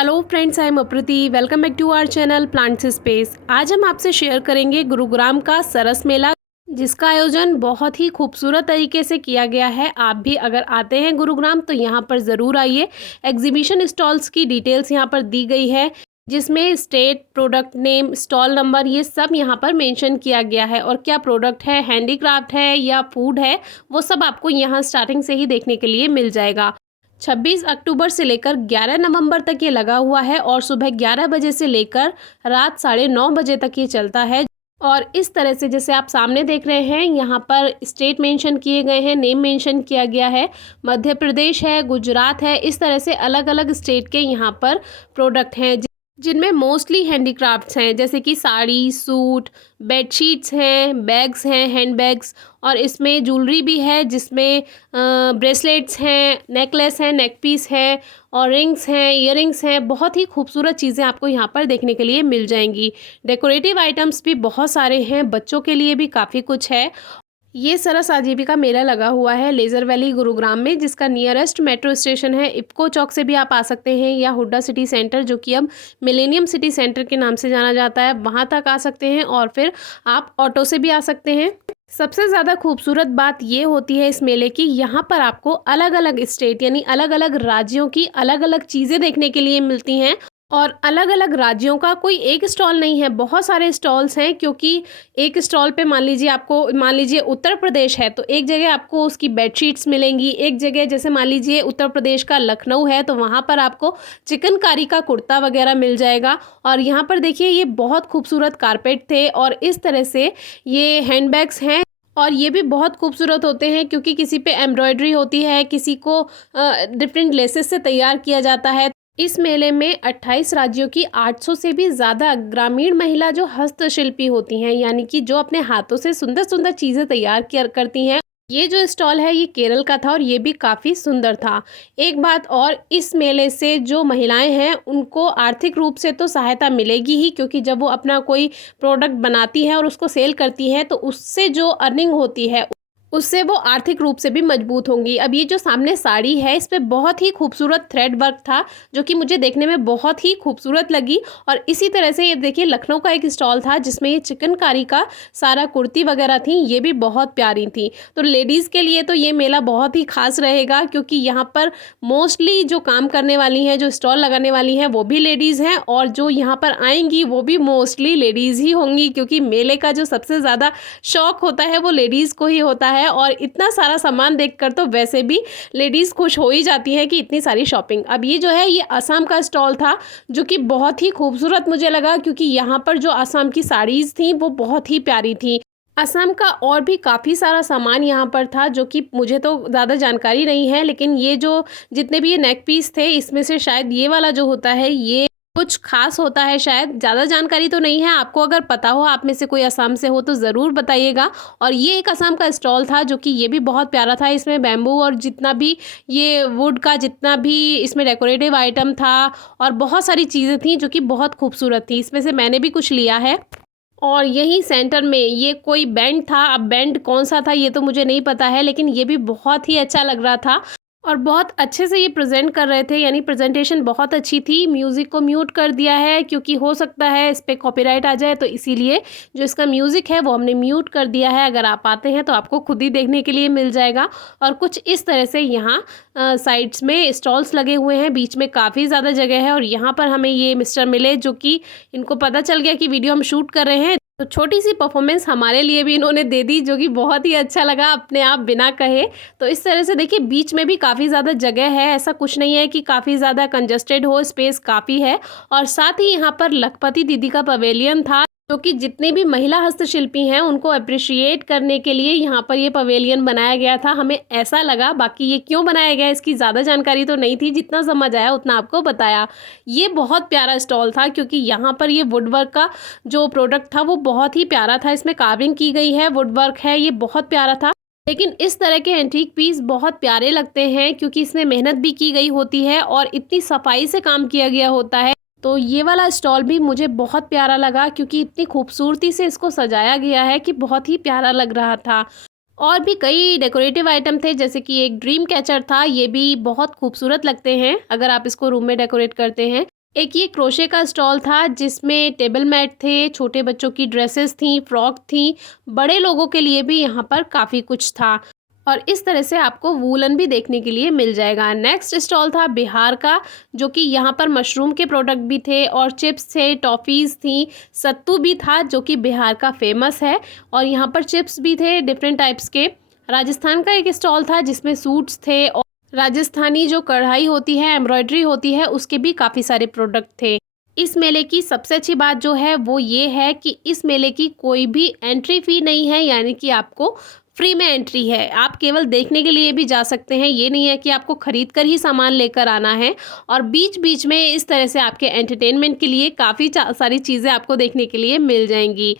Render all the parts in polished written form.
Hello friends, I am Aprati. Welcome back to our channel plants space. आज हम आपसे share करेंगे गुरुग्राम का सरस मेला, जिसका आयोजन बहुत ही खूबसूरत तरीके से किया गया है। आप भी अगर आते हैं गुरुग्राम तो यहाँ पर ज़रूर आइए। एग्जीबिशन स्टॉल्स की डिटेल्स यहाँ पर दी गई है, जिसमें state, product name, stall number, ये सब यहाँ पर मेंशन किया गया है। और क्या प्रोडक्ट है, हैंडीक्राफ्ट है या फूड है, वो सब आपको यहाँ स्टार्टिंग से ही देखने के लिए मिल जाएगा। 26 अक्टूबर से लेकर 11 नवंबर तक ये लगा हुआ है और सुबह 11 बजे से लेकर रात 9:30 बजे तक ये चलता है। और इस तरह से जैसे आप सामने देख रहे हैं, यहाँ पर स्टेट मेंशन किए गए हैं, नेम मेंशन किया गया है। मध्य प्रदेश है, गुजरात है, इस तरह से अलग अलग स्टेट के यहाँ पर प्रोडक्ट हैं, जिनमें मोस्टली हैंडीक्राफ्ट्स हैं, जैसे कि साड़ी, सूट, बेडशीट्स हैं, बैग्स हैं, हैंड बैग्स, और इसमें ज्वेलरी भी है, जिसमें ब्रेसलेट्स हैं, नेकलेस हैं, नेक पीस है, और रिंग्स हैं, ईयरिंग्स हैं। बहुत ही खूबसूरत चीज़ें आपको यहाँ पर देखने के लिए मिल जाएंगी। डेकोरेटिव आइटम्स भी बहुत सारे हैं, बच्चों के लिए भी काफ़ी कुछ है। ये सरस आजीविका मेला लगा हुआ है लेज़र वैली गुरुग्राम में, जिसका नियरेस्ट मेट्रो स्टेशन है। इफ्को चौक से भी आप आ सकते हैं, या हुड्डा सिटी सेंटर, जो कि अब मिलेनियम सिटी सेंटर के नाम से जाना जाता है, वहाँ तक आ सकते हैं। और फिर आप ऑटो से भी आ सकते हैं। सबसे ज़्यादा खूबसूरत बात ये होती है इस मेले की, यहाँ पर आपको अलग अलग स्टेट यानी अलग अलग राज्यों की अलग अलग चीज़ें देखने के लिए मिलती हैं। और अलग अलग राज्यों का कोई एक स्टॉल नहीं है, बहुत सारे स्टॉल्स हैं। क्योंकि एक स्टॉल पे मान लीजिए उत्तर प्रदेश है तो एक जगह आपको उसकी बेडशीट्स मिलेंगी, एक जगह जैसे मान लीजिए उत्तर प्रदेश का लखनऊ है तो वहाँ पर आपको चिकनकारी का कुर्ता वगैरह मिल जाएगा। और यहाँ पर देखिए, ये बहुत खूबसूरत कारपेट थे, और इस तरह से ये हैंडबैग्स हैं। और ये भी बहुत खूबसूरत होते हैं, क्योंकि किसी पे एम्ब्रॉयडरी होती है, किसी को डिफरेंट लेसेस से तैयार किया जाता है। इस मेले में 28 राज्यों की 800 से भी ज़्यादा ग्रामीण महिला जो हस्तशिल्पी होती हैं, यानी कि जो अपने हाथों से सुंदर सुंदर चीज़ें तैयार करती हैं। ये जो स्टॉल है ये केरल का था, और ये भी काफ़ी सुंदर था। एक बात और, इस मेले से जो महिलाएं हैं उनको आर्थिक रूप से तो सहायता मिलेगी ही, क्योंकि जब वो अपना कोई प्रोडक्ट बनाती हैं और उसको सेल करती हैं तो उससे जो अर्निंग होती है उससे वो आर्थिक रूप से भी मजबूत होंगी। अब ये जो सामने साड़ी है, इस पे बहुत ही खूबसूरत थ्रेड वर्क था, जो कि मुझे देखने में बहुत ही खूबसूरत लगी। और इसी तरह से ये देखिए, लखनऊ का एक स्टॉल था जिसमें ये चिकनकारी का सारा कुर्ती वगैरह थी, ये भी बहुत प्यारी थी। तो लेडीज़ के लिए तो ये मेला बहुत ही खास रहेगा, क्योंकि यहाँ पर मोस्टली जो काम करने वाली हैं, जो स्टॉल लगाने वाली हैं, वो भी लेडीज़ हैं, और जो यहाँ पर आएंगी वो भी मोस्टली लेडीज़ ही होंगी, क्योंकि मेले का जो सबसे ज़्यादा शौक होता है वो लेडीज़ को ही होता है। और इतना सारा सामान देखकर तो वैसे भी लेडीज़ खुश हो ही जाती हैं कि इतनी सारी शॉपिंग। अब ये जो है, ये असम का स्टॉल था, जो कि बहुत ही खूबसूरत मुझे लगा, क्योंकि यहाँ पर जो असम की साड़ीज़ थी वो बहुत ही प्यारी थी। असम का और भी काफ़ी सारा सामान यहाँ पर था, जो कि मुझे तो ज़्यादा जानकारी नहीं है, लेकिन ये जो जितने भी ये नेक पीस थे, इसमें से शायद ये वाला जो होता है ये कुछ खास होता है, शायद। ज़्यादा जानकारी तो नहीं है। आपको अगर पता हो, आप में से कोई असम से हो, तो ज़रूर बताइएगा। और ये एक असम का स्टॉल था, जो कि ये भी बहुत प्यारा था। इसमें बैम्बू और जितना भी ये वुड का जितना भी इसमें डेकोरेटिव आइटम था, और बहुत सारी चीज़ें थी जो कि बहुत खूबसूरत थी। इसमें से मैंने भी कुछ लिया है। और यहीं सेंटर में ये कोई बैंड था, अब बैंड कौन सा था ये तो मुझे नहीं पता है, लेकिन ये भी बहुत ही अच्छा लग रहा था, और बहुत अच्छे से ये प्रेजेंट कर रहे थे, यानी प्रेजेंटेशन बहुत अच्छी थी। म्यूज़िक को म्यूट कर दिया है, क्योंकि हो सकता है इस पर कॉपीराइट आ जाए, तो इसीलिए जो इसका म्यूज़िक है वो हमने म्यूट कर दिया है। अगर आप आते हैं तो आपको खुद ही देखने के लिए मिल जाएगा। और कुछ इस तरह से यहाँ साइड्स में स्टॉल्स लगे हुए हैं, बीच में काफ़ी ज़्यादा जगह है। और यहाँ पर हमें ये मिस्टर मिले, जो कि इनको पता चल गया कि वीडियो हम शूट कर रहे हैं, तो छोटी सी परफॉर्मेंस हमारे लिए भी इन्होंने दे दी, जो कि बहुत ही अच्छा लगा अपने आप बिना कहे। तो इस तरह से देखिए, बीच में भी काफ़ी ज़्यादा जगह है, ऐसा कुछ नहीं है कि काफ़ी ज़्यादा कंजस्टेड हो, स्पेस काफ़ी है। और साथ ही यहाँ पर लखपति दीदी का पवेलियन था, जो कि जितने भी महिला हस्तशिल्पी हैं उनको अप्रिशिएट करने के लिए यहाँ पर ये पवेलियन बनाया गया था, हमें ऐसा लगा। बाकी ये क्यों बनाया गया इसकी ज़्यादा जानकारी तो नहीं थी, जितना समझ आया उतना आपको बताया। ये बहुत प्यारा स्टॉल था, क्योंकि यहाँ पर ये वुडवर्क का जो प्रोडक्ट था वो बहुत ही प्यारा था। इसमें कार्विंग की गई है, वुडवर्क है, ये बहुत प्यारा था। लेकिन इस तरह के एंटीक पीस बहुत प्यारे लगते हैं, क्योंकि इसमें मेहनत भी की गई होती है और इतनी सफाई से काम किया गया होता है। तो ये वाला स्टॉल भी मुझे बहुत प्यारा लगा, क्योंकि इतनी खूबसूरती से इसको सजाया गया है कि बहुत ही प्यारा लग रहा था। और भी कई डेकोरेटिव आइटम थे, जैसे कि एक ड्रीम कैचर था, ये भी बहुत खूबसूरत लगते हैं अगर आप इसको रूम में डेकोरेट करते हैं। एक ये क्रोशे का स्टॉल था जिसमें टेबल मैट थे, छोटे बच्चों की ड्रेसेस थी, फ्रॉक थी, बड़े लोगों के लिए भी यहाँ पर काफ़ी कुछ था और इस तरह से आपको वूलन भी देखने के लिए मिल जाएगा। नेक्स्ट स्टॉल था बिहार का, जो कि यहाँ पर मशरूम के प्रोडक्ट भी थे और चिप्स थे, टॉफ़ीज़ थी, सत्तू भी था जो कि बिहार का फेमस है और यहाँ पर चिप्स भी थे डिफरेंट टाइप्स के। राजस्थान का एक स्टॉल था जिसमें सूट्स थे और राजस्थानी जो कढ़ाई होती है, एम्ब्रॉयडरी होती है, उसके भी काफ़ी सारे प्रोडक्ट थे। इस मेले की सबसे अच्छी बात जो है वो ये है कि इस मेले की कोई भी एंट्री फ़ी नहीं है, यानी कि आपको फ्री में एंट्री है। आप केवल देखने के लिए भी जा सकते हैं, ये नहीं है कि आपको खरीद कर ही सामान लेकर आना है। और बीच-बीच में इस तरह से आपके एंटरटेनमेंट के लिए काफ़ी सारी चीज़ें आपको देखने के लिए मिल जाएंगी।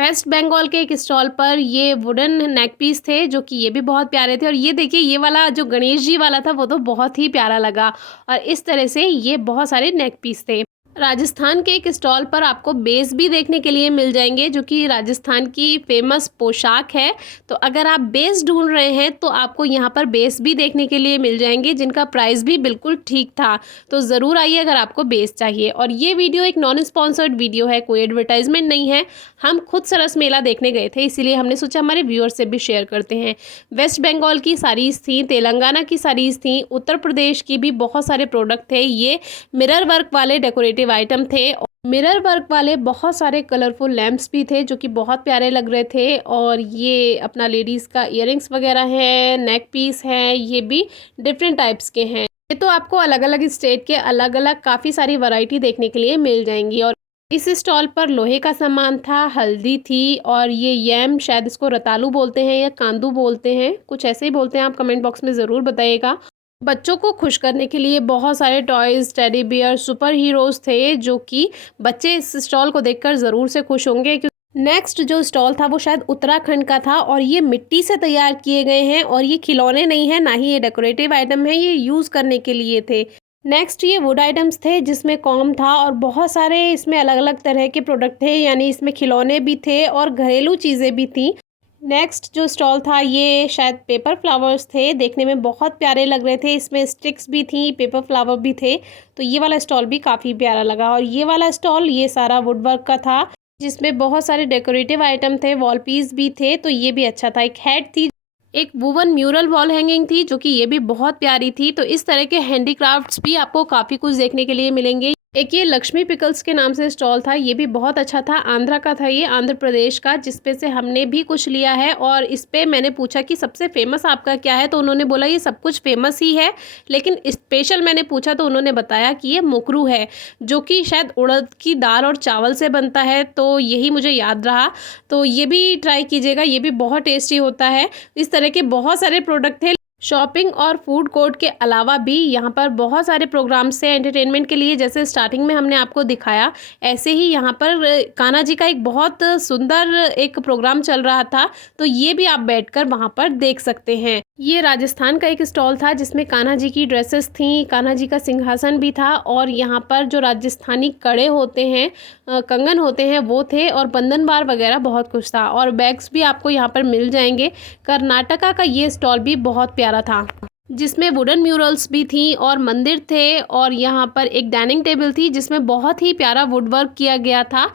वेस्ट बंगाल के एक स्टॉल पर ये वुडन नेक पीस थे जो कि ये भी बहुत प्यारे थे और ये देखिए ये वाला जो गणेश जी वाला था वो तो बहुत ही प्यारा लगा और इस तरह से ये बहुत सारे नेक पीस थे। राजस्थान के एक स्टॉल पर आपको बेस भी देखने के लिए मिल जाएंगे जो कि राजस्थान की फेमस पोशाक है। तो अगर आप बेस ढूंढ रहे हैं तो आपको यहाँ पर बेस भी देखने के लिए मिल जाएंगे जिनका प्राइस भी बिल्कुल ठीक था। तो ज़रूर आइए अगर आपको बेस चाहिए। और ये वीडियो एक नॉन स्पॉन्सर्ड वीडियो है, कोई एडवर्टाइजमेंट नहीं है। हम खुद सरस मेला देखने गए थे, इसीलिए हमने सोचा हमारे व्यूअर्स से भी शेयर करते हैं। वेस्ट बंगाल की साड़ीज़ थी, तेलंगाना की साड़ीज़ थी, उत्तर प्रदेश की भी बहुत सारे प्रोडक्ट थे। ये मिरर वर्क वाले डेकोरेटिव आइटम थे। मिरर वर्क वाले बहुत सारे कलरफुल लैंप्स भी थे जो कि बहुत प्यारे लग रहे थे और ये अपना लेडीज़ का इयररिंग्स वगैरह है, नेक पीस है, ये भी डिफरेंट टाइप्स के हैं। ये तो आपको अलग अलग स्टेट के अलग अलग काफ़ी सारी वैरायटी देखने के लिए मिल जाएंगी। और इस स्टॉल पर लोहे का सामान था, हल्दी थी और ये यम, शायद इसको रतालू बोलते हैं या कांदू बोलते हैं, कुछ ऐसे ही बोलते हैं, आप कमेंट बॉक्स में ज़रूर बताइएगा। बच्चों को खुश करने के लिए बहुत सारे toys, teddy bear, super heroes थे जो कि बच्चे इस स्टॉल को देखकर ज़रूर से खुश होंगे। नेक्स्ट जो स्टॉल था वो शायद उत्तराखंड का था और ये मिट्टी से तैयार किए गए हैं और ये खिलौने नहीं है, ना ही ये डेकोरेटिव आइटम है, ये यूज़ करने के लिए थे। नेक्स्ट ये वुड आइटम्स थे जिसमें कॉम था और बहुत सारे इसमें अलग अलग तरह के प्रोडक्ट थे, यानी इसमें खिलौने भी थे और घरेलू चीज़ें भी थी। नेक्स्ट जो स्टॉल था ये शायद पेपर फ्लावर्स थे, देखने में बहुत प्यारे लग रहे थे, इसमें स्टिक्स भी थी, पेपर फ्लावर भी थे। तो ये वाला स्टॉल भी काफ़ी प्यारा लगा। और ये वाला स्टॉल ये सारा वुड वर्क का था जिसमें बहुत सारे डेकोरेटिव आइटम थे, वॉल पीस भी थे, तो ये भी अच्छा था। एक हेड थी, एक वुवन म्यूरल वॉल हैंगिंग थी जो कि ये भी बहुत प्यारी थी। तो इस तरह के हैंडीक्राफ्ट्स भी आपको काफ़ी कुछ देखने के लिए मिलेंगे। एक ये लक्ष्मी पिकल्स के नाम से स्टॉल था, ये भी बहुत अच्छा था, आंध्रा का था, ये आंध्र प्रदेश का, जिसपे से हमने भी कुछ लिया है। और इस पे मैंने पूछा कि सबसे फेमस आपका क्या है, तो उन्होंने बोला ये सब कुछ फेमस ही है, लेकिन स्पेशल मैंने पूछा तो उन्होंने बताया कि ये मुकरू है जो कि शायद उड़द की दाल और चावल से बनता है, तो यही मुझे याद रहा। तो ये भी ट्राई कीजिएगा, ये भी बहुत टेस्टी होता है। इस तरह के बहुत सारे प्रोडक्ट थे। शॉपिंग और फूड कोर्ट के अलावा भी यहाँ पर बहुत सारे प्रोग्राम्स हैं एंटरटेनमेंट के लिए, जैसे स्टार्टिंग में हमने आपको दिखाया, ऐसे ही यहाँ पर कान्हा जी का एक बहुत सुंदर एक प्रोग्राम चल रहा था, तो ये भी आप बैठकर वहाँ पर देख सकते हैं। ये राजस्थान का एक स्टॉल था जिसमें कान्हा जी की ड्रेसेस थी, कान्हा जी का सिंहासन भी था और यहाँ पर जो राजस्थानी कड़े होते हैं, कंगन होते हैं, वो थे और बंधन बार वगैरह बहुत कुछ था और बैग्स भी आपको यहाँ पर मिल जाएंगे। कर्नाटका का ये स्टॉल भी बहुत प्यारा था जिसमें वुडन म्यूरल्स भी थी और मंदिर थे और यहाँ पर एक डाइनिंग टेबल थी जिसमें बहुत ही प्यारा वुड वर्क किया गया था।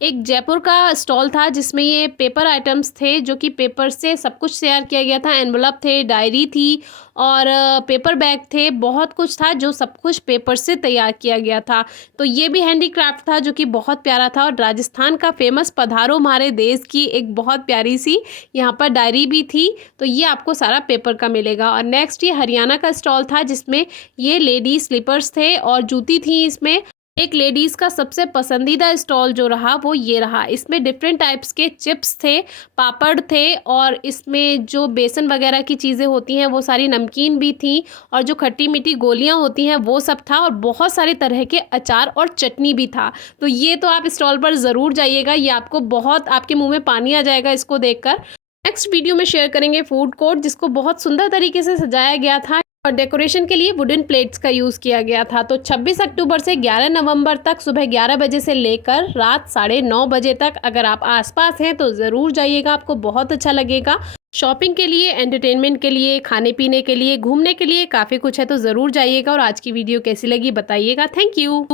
एक जयपुर का स्टॉल था जिसमें ये पेपर आइटम्स थे जो कि पेपर से सब कुछ तैयार किया गया था, एनवलप थे, डायरी थी और पेपर बैग थे, बहुत कुछ था जो सब कुछ पेपर से तैयार किया गया था। तो ये भी हैंडीक्राफ्ट था जो कि बहुत प्यारा था। और राजस्थान का फेमस पधारो हमारे देश की एक बहुत प्यारी सी यहाँ पर डायरी भी थी, तो ये आपको सारा पेपर का मिलेगा। और नेक्स्ट ये हरियाणा का स्टॉल था जिसमें ये लेडी स्लीपर्स थे और जूती थी। इसमें एक लेडीज़ का सबसे पसंदीदा स्टॉल जो रहा वो ये रहा, इसमें डिफरेंट टाइप्स के चिप्स थे, पापड़ थे और इसमें जो बेसन वगैरह की चीज़ें होती हैं वो सारी, नमकीन भी थी और जो खट्टी मीठी गोलियां होती हैं वो सब था और बहुत सारे तरह के अचार और चटनी भी था। तो ये तो आप स्टॉल पर ज़रूर जाइएगा, ये आपको बहुत, आपके मुँह में पानी आ जाएगा इसको देखकर। नेक्स्ट वीडियो में शेयर करेंगे फूड कोर्ट जिसको बहुत सुंदर तरीके से सजाया गया था और डेकोरेशन के लिए वुडन प्लेट्स का यूज़ किया गया था। तो 26 अक्टूबर से 11 नवंबर तक सुबह 11 बजे से लेकर रात 9:30 बजे तक अगर आप आसपास हैं तो ज़रूर जाइएगा, आपको बहुत अच्छा लगेगा। शॉपिंग के लिए, एंटरटेनमेंट के लिए, खाने पीने के लिए, घूमने के लिए काफ़ी कुछ है, तो ज़रूर जाइएगा। और आज की वीडियो कैसी लगी बताइएगा। Thank you.